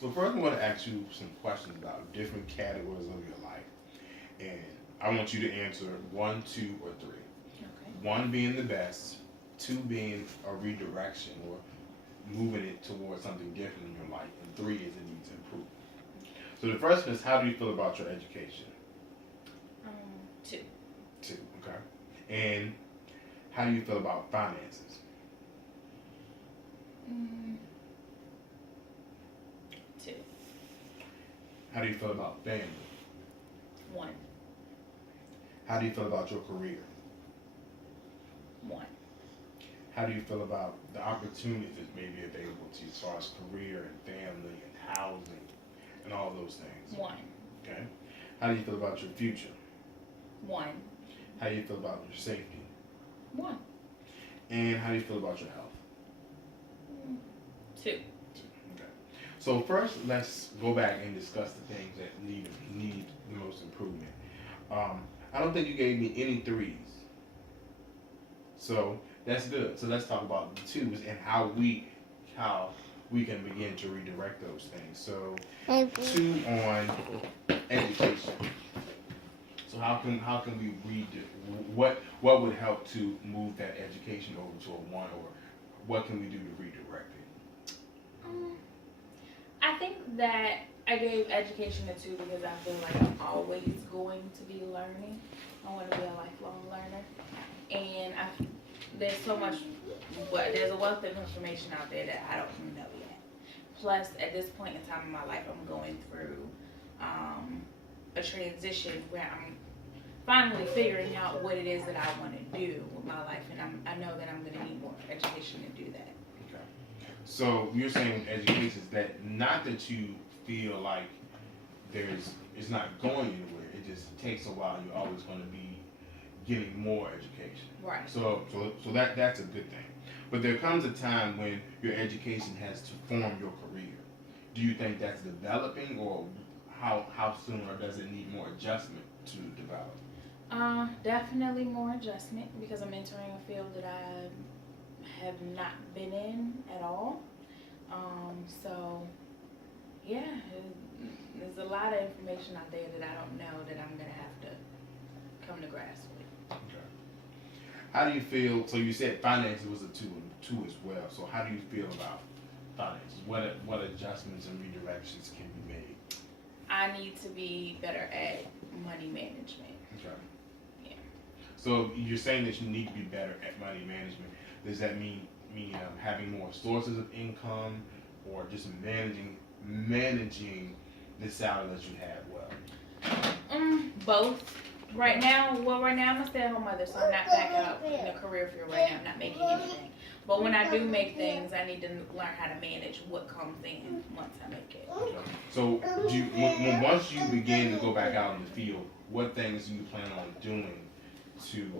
So first, I'm going to ask you some questions about different categories of your life, and I want you to answer one, two, or three. Okay. One being the best, two being a redirection or moving it towards something different in your life, and three is it needs improvement. So the first one is how do you feel about your education? Two. Two, okay. And how do you feel about finances? Mm, two. How do you feel about family? One. How do you feel about your career? One. How do you feel about the opportunities that may be available to you as far as career and family and housing and all those things? One. Okay. How do you feel about your future? One. How do you feel about your safety? One. And how do you feel about your health? Two. Okay. So first, let's go back and discuss the things that need the most improvement. I don't think you gave me any threes, so that's good. So let's talk about the twos and how we can begin to redirect those things. So two on education. So how can we what would help to move that education over to a one, or what can we do to redirect it? Um, I think that I gave education a two because I feel like I'm always going to be learning. I want to be a lifelong learner, and there's so much, there's a wealth of information out there that I don't know yet. Plus, at this point in time in my life, I'm going through a transition where I'm finally figuring out what it is that I want to do with my life, and I know that I'm going to need more education to do that. Okay. So you're saying education is that not that you feel like it's not going anywhere. It just takes a while. You're always going to be getting more education. Right. So that's a good thing. But there comes a time when your education has to form your career. Do you think that's developing, or how soon, or does it need more adjustment to develop? Definitely more adjustment because I'm entering a field that I have not been in at all. So yeah, there's a lot of information out there that I don't know that I'm gonna have to come to grasp with. Okay. How do you feel? So you said finances was a two as well. So how do you feel about finances? What adjustments and redirections can be made? I need to be better at money management. Okay. Yeah. So you're saying that you need to be better at money management. Does that mean having more sources of income, or just managing the salary that you have well? Both. Right now I'm a stay-at-home mother, so I'm not back out in the career field right now. I'm not making anything. But when I do make things, I need to learn how to manage what comes in once I make it. Okay. So once you begin to go back out in the field, what things do you plan on doing to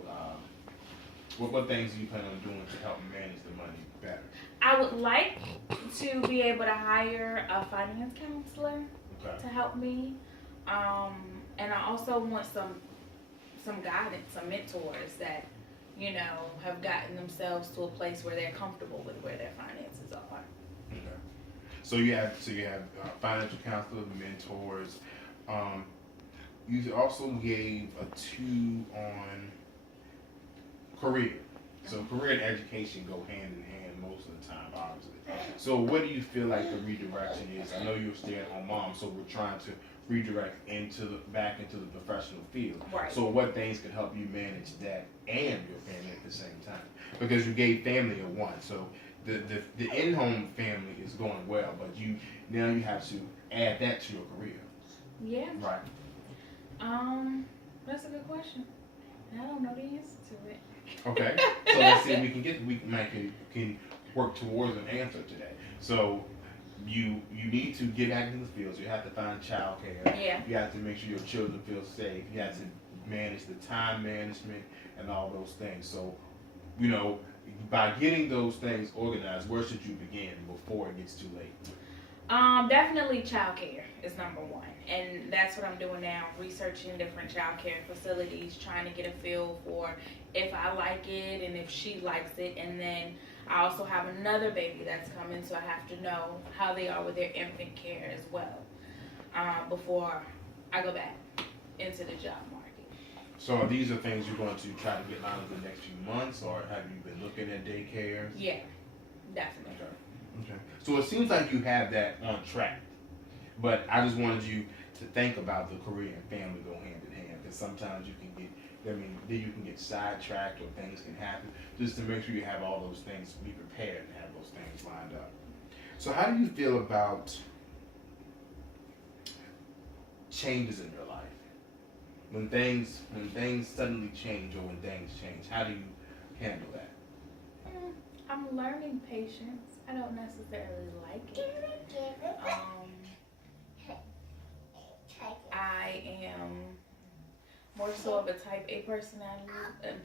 what things do you plan on doing to help manage the money better? I would like to be able to hire a finance counselor Okay. to help me, and I also want some guidance, some mentors that have gotten themselves to a place where they're comfortable with where their finances are. Okay. So you have financial counselors, mentors. You also gave a two on career. So career and education go hand in hand most of the time, obviously. So what do you feel like the redirection is? I know you're a stay-at-home mom, so we're trying to redirect back into the professional field. Right. So what things can help you manage that and your family at the same time? Because you gave family a one, so the in-home family is going well, but you have to add that to your career. Yeah. Right. That's a good question. I don't know the answer to it. Okay. So let's see if we can work towards an answer today. So you need to get back into the fields. You have to find childcare. Yeah. You have to make sure your children feel safe. You have to manage the time management and all those things. So, by getting those things organized, where should you begin before it gets too late? Definitely childcare is number one, and that's what I'm doing now. Researching different childcare facilities, trying to get a feel for if I like it and if she likes it, and then I also have another baby that's coming, so I have to know how they are with their infant care as well before I go back into the job market. So these are things you're going to try to get out of the next few months, or have you been looking at daycares? Yeah, definitely. Okay. So it seems like you have that on track, but I just wanted you to think about the career and family go hand in hand, because sometimes you can get, then you can get sidetracked or things can happen. Just to make sure you have all those things, be prepared and have those things lined up. So how do you feel about changes in your life? When things suddenly change or when things change, how do you handle that? I'm learning patience. I don't necessarily like it. I am more so of a type A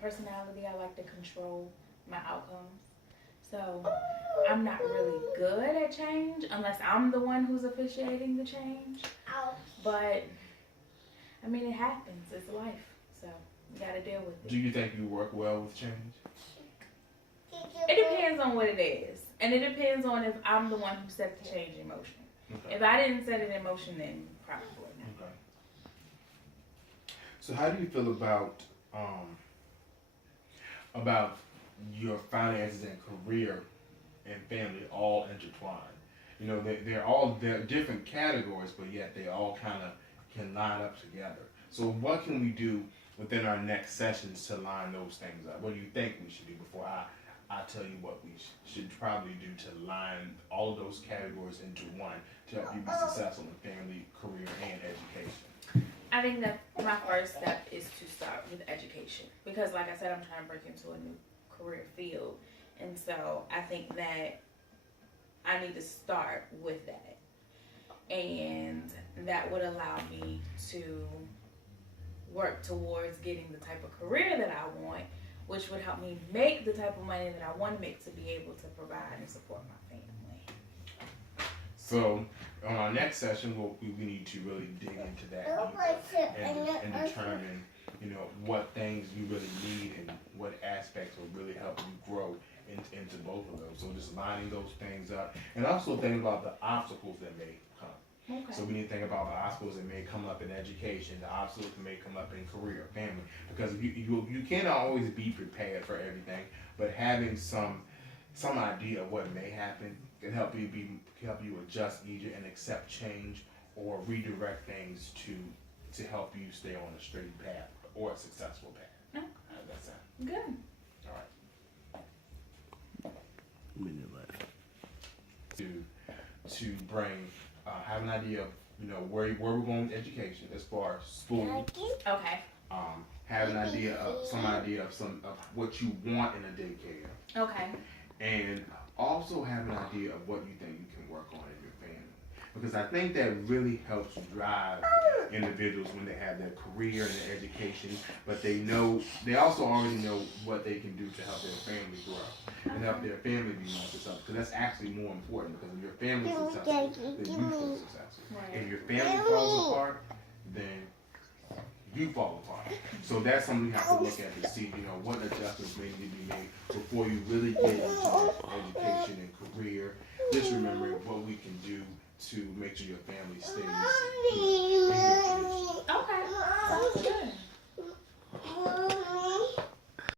personality. I like to control my outcomes. So I'm not really good at change unless I'm the one who's officiating the change. But I mean, it happens. It's life. So you gotta deal with it. Do you think you work well with change? It depends on what it is. And it depends on if I'm the one who set the change in motion. Okay. If I didn't set it in motion, then probably not. Okay. So how do you feel about your finances and career and family all intertwined? You know, they're different categories, but yet they all kind of can line up together. So what can we do within our next sessions to line those things up? What do you think we should do before I tell you what we should probably do to line all of those categories into one to help you be successful in family, career, and education? I think that my first step is to start with education. Because like I said, I'm trying to break into a new career field. And so I think that I need to start with that. And that would allow me to work towards getting the type of career that I want, which would help me make the type of money that I want to make to be able to provide and support my family. So on our next session, we need to really dig into that and determine, you know, what things you really need and what aspects will really help you grow into both of those. So just lining those things up, and also think about the obstacles that may come. Okay. So we need to think about the obstacles that may come up in education, the obstacles that may come up in career, family, because you can't always be prepared for everything, but having some idea of what may happen can help you adjust easier and accept change or redirect things to help you stay on a straight path or a successful path. Okay. How does that sound? Good. All right. To bring have an idea of, you know, where we're going with education as far as school. Okay. Have an idea of some what you want in a daycare. Okay. And also have an idea of what you think you can work on in your family. Because I think that really helps drive individuals when they have their career and their education, but they also already know what they can do to help their family grow and help their family be more successful. Because that's actually more important, because if your family is successful, then you feel successful. Right. If your family falls apart, then you fall apart. So that's something you have to look at to see, you know, what adjustments may need to be made before you really get into education and career. Just remembering what we can do to make sure your family stays in your position. Okay. That's good.